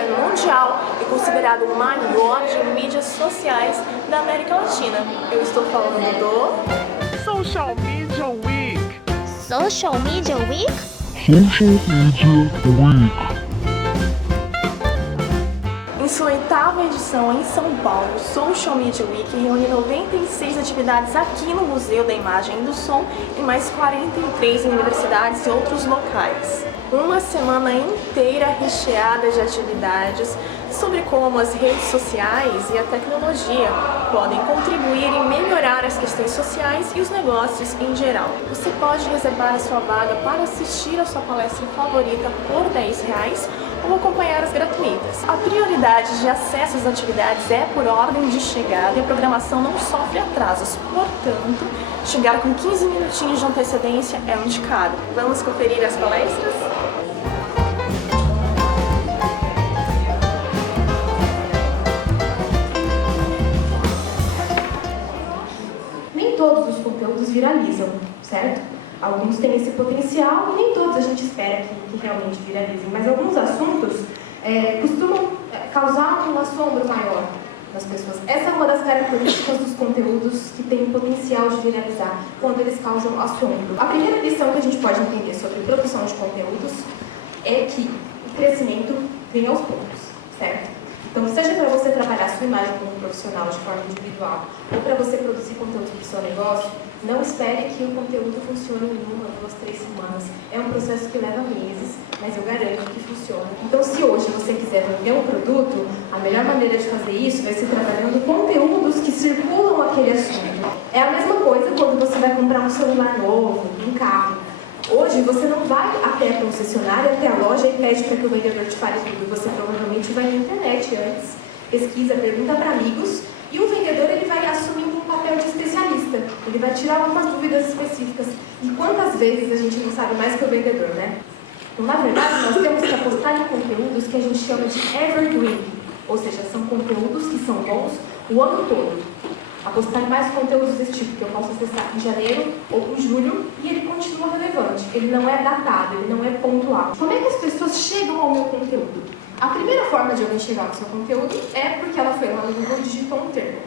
governo mundial e considerado o maior de mídias sociais da América Latina. Eu estou falando do Social Media Week. Social Media Week? Social Media Week. Em sua 8ª edição em São Paulo, Social Media Week reúne 96 atividades aqui no Museu da Imagem e do Som e mais 43 em universidades e outros locais. Uma semana inteira recheada de atividades sobre como as redes sociais e a tecnologia podem contribuir em melhorar as questões sociais e os negócios em geral. Você pode reservar a sua vaga para assistir a sua palestra favorita por R$10 ou acompanhar as gratuitas. A prioridade de acesso às atividades é por ordem de chegada e a programação não sofre atrasos. Portanto, chegar com 15 minutinhos de antecedência é indicado. Vamos conferir as palestras? Nem todos os conteúdos viralizam, certo? Alguns têm esse potencial e nem todos a gente espera que realmente viralizem, mas alguns assuntos costumam causar um assombro maior nas pessoas. Essa é uma das características dos conteúdos que têm potencial de viralizar, quando eles causam assombro. A primeira lição que a gente pode entender sobre produção de conteúdos é que o crescimento vem aos poucos, certo? Então, seja para você trabalhar a sua imagem como profissional de forma individual ou para você produzir conteúdo para o seu negócio, não espere que o conteúdo funcione em 1, 2, 3 semanas. É um processo que leva meses, mas eu garanto que funciona. Então, se hoje você quiser vender um produto, a melhor maneira de fazer isso vai ser trabalhando conteúdos que circulam aquele assunto. É a mesma coisa quando você vai comprar um celular novo, um carro. Hoje, você não vai até a concessionária, até a loja e pede para que o vendedor te fale tudo. Você provavelmente vai na internet antes, pesquisa, pergunta para amigos, e o vendedor ele vai assumindo um papel de especialista. Ele vai tirar algumas dúvidas específicas. E quantas vezes a gente não sabe mais que o vendedor, né? Então, na verdade, nós temos que apostar em conteúdos que a gente chama de evergreen. Ou seja, são conteúdos que são bons o ano todo. Apostar em mais conteúdos desse tipo, que eu posso acessar em janeiro ou em julho, e ele continua relevante. Ele não é datado, ele não é pontual. Como é que as pessoas chegam ao meu conteúdo? A primeira forma de alguém chegar ao seu conteúdo é porque ela foi lá no Google e digitou um termo.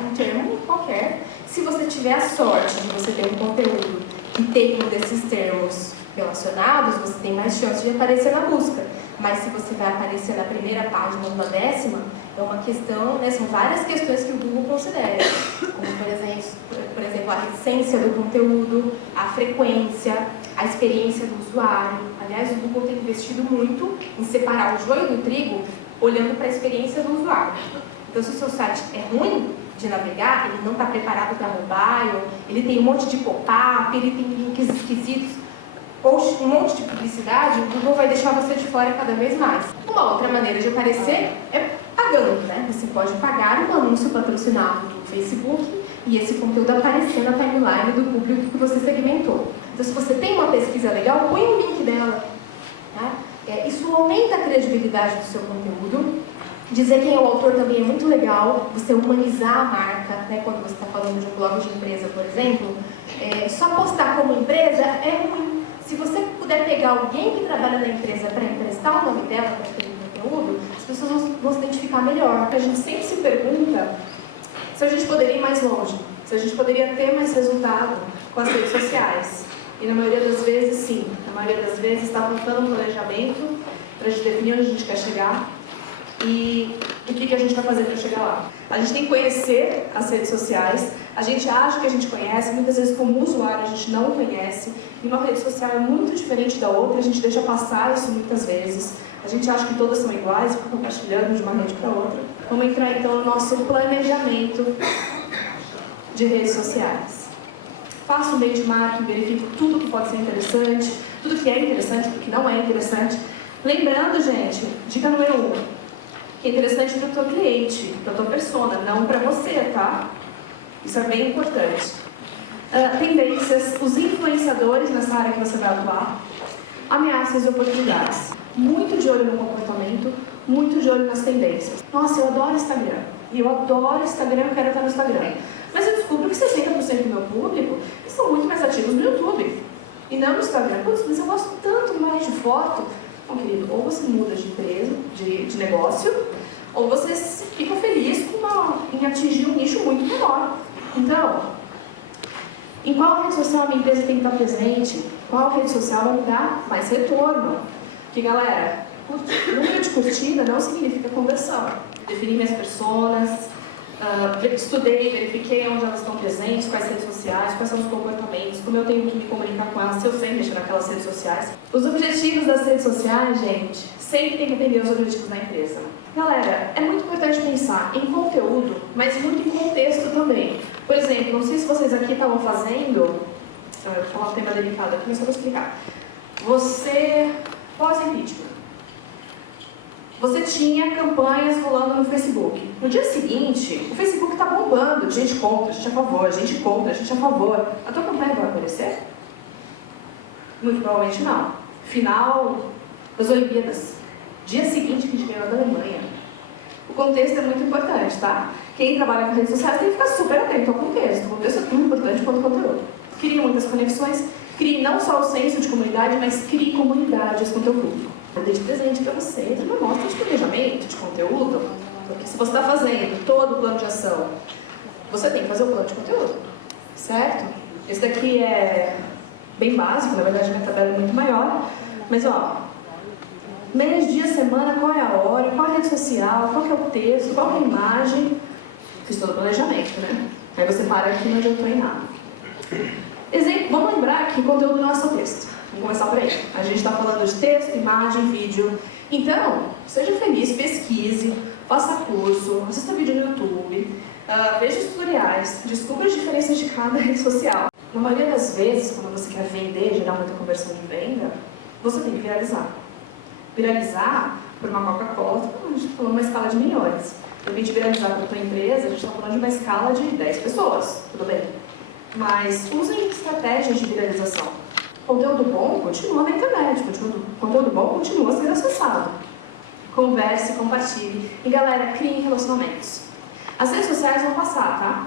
Um termo qualquer. Se você tiver a sorte de você ter um conteúdo que tem um desses termos relacionados, você tem mais chance de aparecer na busca. Mas se você vai aparecer na primeira página ou na 10ª, é uma questão, né, são várias questões que o Google considera, como por exemplo a recência do conteúdo, a frequência, a experiência do usuário. Aliás, o Google tem investido muito em separar o joio do trigo, olhando para a experiência do usuário. Então, se o seu site é ruim de navegar, ele não está preparado para mobile, ele tem um monte de pop-up, ele tem links esquisitos, ou um monte de publicidade, o Google vai deixar você de fora cada vez mais. Uma outra maneira de aparecer é pagando, né? Você pode pagar um anúncio patrocinado no Facebook e esse conteúdo aparecer na timeline do público que você segmentou. Então, se você tem uma pesquisa legal, põe o link dela. Tá? Isso aumenta a credibilidade do seu conteúdo. Dizer quem é o autor também é muito legal, você humanizar a marca, né? Quando você está falando de um blog de empresa, por exemplo, só postar como empresa é ruim. Se você puder pegar alguém que trabalha na empresa para emprestar o nome dela para aquele conteúdo, as pessoas vão se identificar melhor. A gente sempre se pergunta se a gente poderia ir mais longe, se a gente poderia ter mais resultado com as redes sociais. E na maioria das vezes, sim. Na maioria das vezes está faltando um planejamento para a gente definir onde a gente quer chegar e o que a gente vai fazer para chegar lá. A gente tem que conhecer as redes sociais, a gente acha que a gente conhece, muitas vezes como usuário a gente não conhece, e uma rede social é muito diferente da outra, a gente deixa passar isso muitas vezes. A gente acha que todas são iguais, fica compartilhando de uma rede para outra. Vamos entrar então no nosso planejamento de redes sociais. Faça um benchmark, verifique tudo que pode ser interessante, tudo que é interessante, tudo que não é interessante. Lembrando, gente, dica número 1, que é interessante para o teu cliente, para a tua persona, não para você, tá? Isso é bem importante. Tendências, os influenciadores nessa área que você vai atuar, ameaças e oportunidades. Muito de olho no comportamento, muito de olho nas tendências. Nossa, eu adoro Instagram. E eu adoro Instagram, eu quero estar no Instagram. Mas eu descubro que 60% do meu público são muito mais ativos no YouTube. E não no Instagram. Putz, mas eu gosto tanto mais de foto. Bom, querido, ou você muda de empresa, de negócio, ou você fica feliz em atingir um nicho muito menor. Então, em qual rede social a minha empresa tem que estar presente? Qual rede social vai me dar mais retorno? Porque, galera, número de curtida não significa conversão. Defini minhas personas, estudei, verifiquei onde elas estão presentes, quais redes sociais, quais são os comportamentos, como eu tenho que me comunicar com elas, se eu sei mexer naquelas redes sociais. Os objetivos das redes sociais, gente, sempre tem que atender os objetivos da empresa. Galera, é muito importante pensar em conteúdo, mas muito em contexto também. Por exemplo, não sei se vocês aqui estavam fazendo, vou falar um tema delicado aqui, mas eu vou explicar. Pós-impeachment. Você tinha campanhas rolando no Facebook. No dia seguinte, o Facebook está bombando. Gente contra, gente a favor, gente contra, gente a favor. A tua campanha vai aparecer? Muito provavelmente não. Final das Olimpíadas. Dia seguinte que a gente ganhou da Alemanha. O contexto é muito importante, tá? Quem trabalha com redes sociais tem que ficar super atento ao contexto. O contexto é tão importante quanto o conteúdo. Crie muitas conexões. Crie não só o senso de comunidade, mas crie comunidades com o teu público. Eu dei de presente para você, entre uma mostra de planejamento, de conteúdo, porque se você está fazendo todo o plano de ação, você tem que fazer o plano de conteúdo, certo? Esse daqui é bem básico, na verdade minha tabela é muito maior, mas ó, mês, dia, semana, qual é a hora, qual é a rede social, qual que é o texto, qual que é a imagem, fiz todo o planejamento, né? Aí você para aqui e não adiantou em nada. Exemplo, vamos lembrar que conteúdo não é só texto. Vamos começar por aí. A gente está falando de texto, imagem, vídeo. Então, seja feliz, pesquise, faça curso, assista vídeo no YouTube, veja tutoriais, descubra as diferenças de cada rede social. Na maioria das vezes, quando você quer vender, gerar muita conversão de venda, você tem que viralizar. Viralizar por uma Coca-Cola, a gente está falando uma escala de milhões. De repente, viralizar para a tua empresa, a gente está falando de uma escala de 10 pessoas, tudo bem? Mas usem estratégias de viralização. Conteúdo bom continua na internet, conteúdo bom continua sendo acessado. Converse, compartilhe. E galera, criem relacionamentos. As redes sociais vão passar, tá?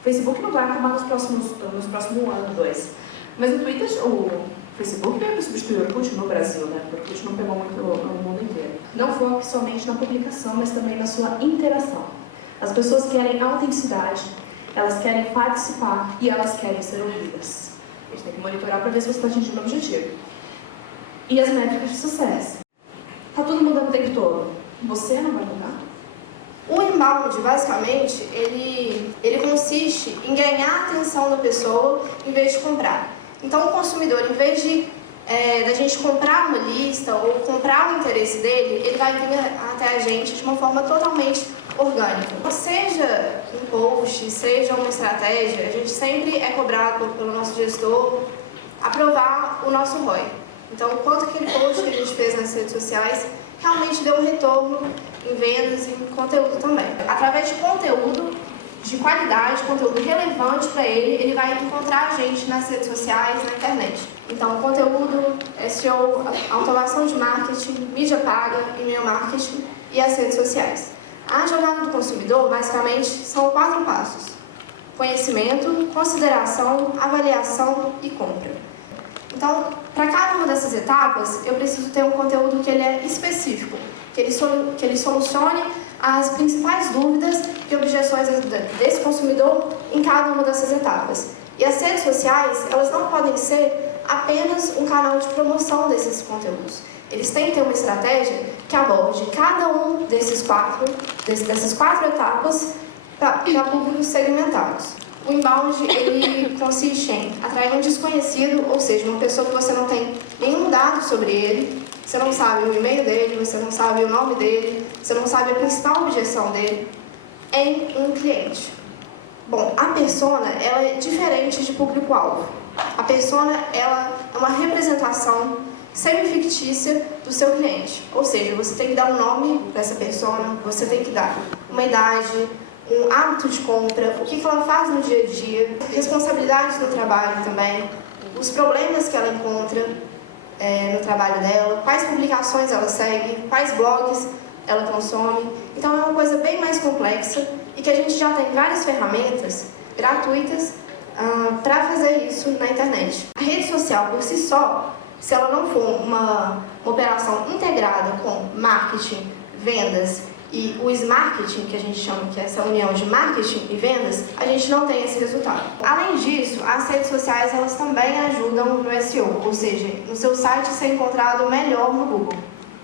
O Facebook não vai acabar nos próximos ano, 2. Mas o Twitter, o Facebook veio para substituir o Orkut no Brasil, né? O Orkut não pegou muito no mundo inteiro. Não foque somente na publicação, mas também na sua interação. As pessoas querem autenticidade, elas querem participar e elas querem ser ouvidas. A gente tem que monitorar para ver se você está atingindo o objetivo. E as métricas de sucesso. Está tudo mudando o tempo todo. Você não vai mudar? O inbound, basicamente, ele consiste em ganhar a atenção da pessoa em vez de comprar. Então, o consumidor, em vez de da gente comprar uma lista ou comprar o interesse dele, ele vai vir até a gente de uma forma totalmente orgânica. Seja um post, seja uma estratégia, a gente sempre é cobrado pelo nosso gestor aprovar o nosso ROI. Então, o quanto aquele post que a gente fez nas redes sociais realmente deu um retorno em vendas e em conteúdo também. Através de conteúdo de qualidade, conteúdo relevante para ele vai encontrar a gente nas redes sociais, na internet. Então, conteúdo, SEO, automação de marketing, mídia paga, e-mail marketing e as redes sociais. A jornada do consumidor, basicamente, são 4 passos: conhecimento, consideração, avaliação e compra. Então, para cada uma dessas etapas, eu preciso ter um conteúdo que ele é específico, que ele solucione as principais dúvidas e objeções desse consumidor em cada uma dessas etapas. E as redes sociais, elas não podem ser apenas um canal de promoção desses conteúdos. Eles têm que ter uma estratégia que aborde cada um dessas quatro etapas para públicos segmentados. O inbound, ele consiste em atrair um desconhecido, ou seja, uma pessoa que você não tem nenhum dado sobre ele, você não sabe o e-mail dele, você não sabe o nome dele, você não sabe a principal objeção dele, em um cliente. Bom, a persona, ela é diferente de público-alvo. A persona, ela é uma representação semi-fictícia do seu cliente. Ou seja, você tem que dar um nome para essa persona, você tem que dar uma idade, um hábito de compra, o que ela faz no dia a dia, responsabilidades no trabalho também, os problemas que ela encontra no trabalho dela, quais publicações ela segue, quais blogs ela consome. Então é uma coisa bem mais complexa e que a gente já tem várias ferramentas gratuitas para fazer isso na internet. A rede social por si só, se ela não for uma operação integrada com marketing, vendas e o marketing, que a gente chama que é essa união de marketing e vendas, a gente não tem esse resultado. Além disso, as redes sociais elas também ajudam no SEO, ou seja, no seu site ser encontrado melhor no Google.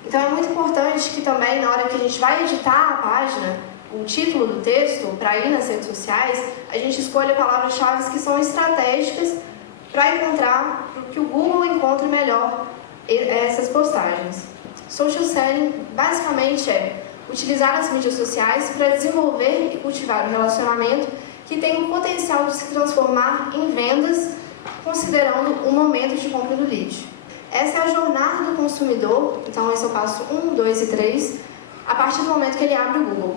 Então é muito importante que também na hora que a gente vai editar a página, o título do texto, para ir nas redes sociais, a gente escolha palavras-chave que são estratégicas para encontrar, para que o Google encontre melhor essas postagens. Social selling basicamente é utilizar as mídias sociais para desenvolver e cultivar um relacionamento que tem o potencial de se transformar em vendas, considerando o momento de compra do lead. Essa é a jornada do consumidor, então esse é o passo 1, 2 e 3, a partir do momento que ele abre o Google.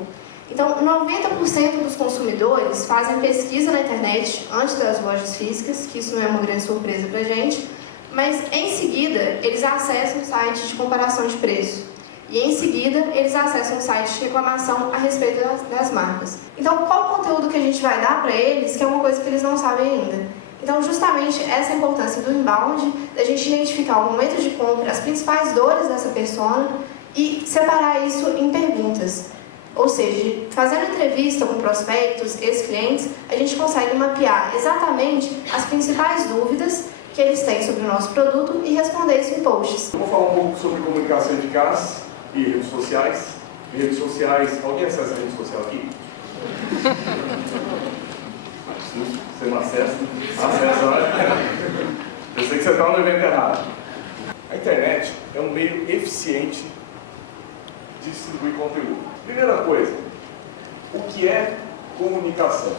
Então, 90% dos consumidores fazem pesquisa na internet antes das lojas físicas, que isso não é uma grande surpresa para a gente, mas em seguida eles acessam o site de comparação de preço. E em seguida, eles acessam o site de reclamação a respeito das marcas. Então, qual o conteúdo que a gente vai dar para eles, que é uma coisa que eles não sabem ainda? Então, justamente essa é a importância do inbound, da gente identificar o momento de compra, as principais dores dessa persona e separar isso em perguntas. Ou seja, fazendo entrevista com prospectos, ex-clientes, a gente consegue mapear exatamente as principais dúvidas que eles têm sobre o nosso produto e responder isso em posts. Eu vou falar um pouco sobre comunicação eficaz e redes sociais. Redes sociais, alguém acessa a rede social aqui? Você não acessa? Acessa, olha. Eu sei que você está no evento errado. A internet é um meio eficiente de distribuir conteúdo. Primeira coisa, o que é comunicação?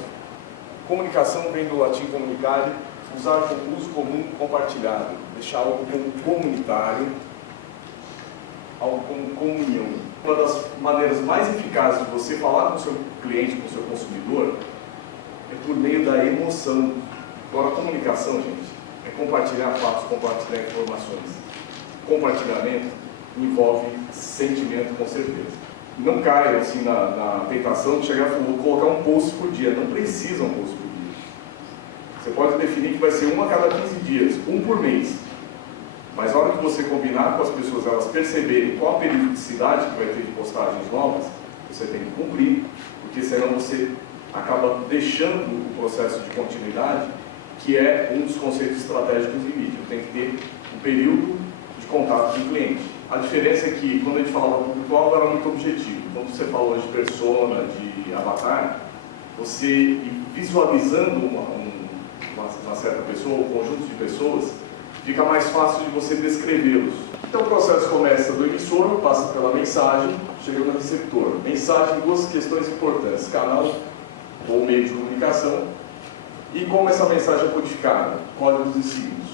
Comunicação vem do latim comunicare, usar com uso comum compartilhado, deixar algo como comunitário, algo como comunhão. Uma das maneiras mais eficazes de você falar com o seu cliente, com o seu consumidor, é por meio da emoção. Agora, a comunicação, gente, é compartilhar fatos, compartilhar informações. Compartilhamento envolve sentimento, com certeza. Não caia assim na tentação de chegar e colocar um post por dia. Não precisa um post por dia. Você pode definir que vai ser um a cada 15 dias, um por mês. Mas na hora que você combinar com as pessoas, elas perceberem qual a periodicidade que vai ter de postagens novas, você tem que cumprir, porque senão você acaba deixando o processo de continuidade, que é um dos conceitos estratégicos de vídeo. Tem que ter um período de contato com o cliente. A diferença é que, quando a gente falava do público-alvo, era muito objetivo. Quando você falou de persona, de avatar, você ir visualizando uma certa pessoa, um conjunto de pessoas, fica mais fácil de você descrevê-los. Então o processo começa do emissor, passa pela mensagem, chega no receptor. Mensagem, duas questões importantes: canal ou meio de comunicação e como essa mensagem é codificada, códigos e signos.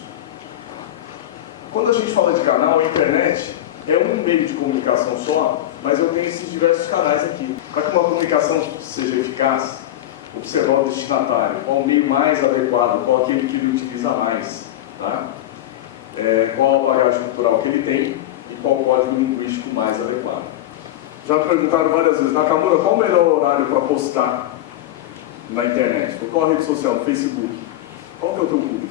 Quando a gente fala de canal, a internet é um meio de comunicação só, mas eu tenho esses diversos canais aqui. Para que uma comunicação seja eficaz, observar o destinatário, qual o meio mais adequado, qual aquele que ele utiliza mais, tá? Qual a bagagem cultural que ele tem e qual o código linguístico mais adequado. Já me perguntaram várias vezes: Nakamura, qual o melhor horário para postar na internet? Qual a rede social? No Facebook? Qual que é o teu público?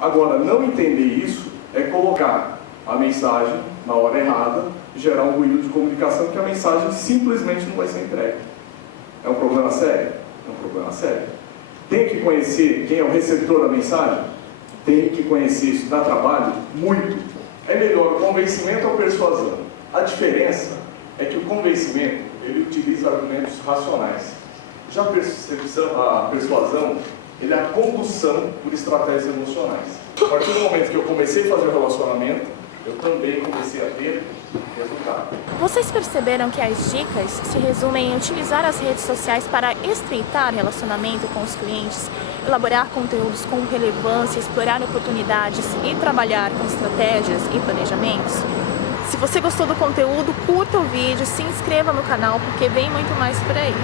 Agora, não entender isso é colocar a mensagem na hora errada e gerar um ruído de comunicação que a mensagem simplesmente não vai ser entregue. É um problema sério? É um problema sério. Tem que conhecer quem é o receptor da mensagem? Tem que conhecer, isso dá trabalho? Muito. É melhor o convencimento ou a persuasão? A diferença é que o convencimento, ele utiliza argumentos racionais. Já a persuasão, ele é a condução por estratégias emocionais. A partir do momento que eu comecei a fazer o relacionamento, eu também comecei a ter resultado. Vocês perceberam que as dicas se resumem em utilizar as redes sociais para estreitar relacionamento com os clientes, elaborar conteúdos com relevância, explorar oportunidades e trabalhar com estratégias e planejamentos? Se você gostou do conteúdo, curta o vídeo, se inscreva no canal porque vem muito mais por aí.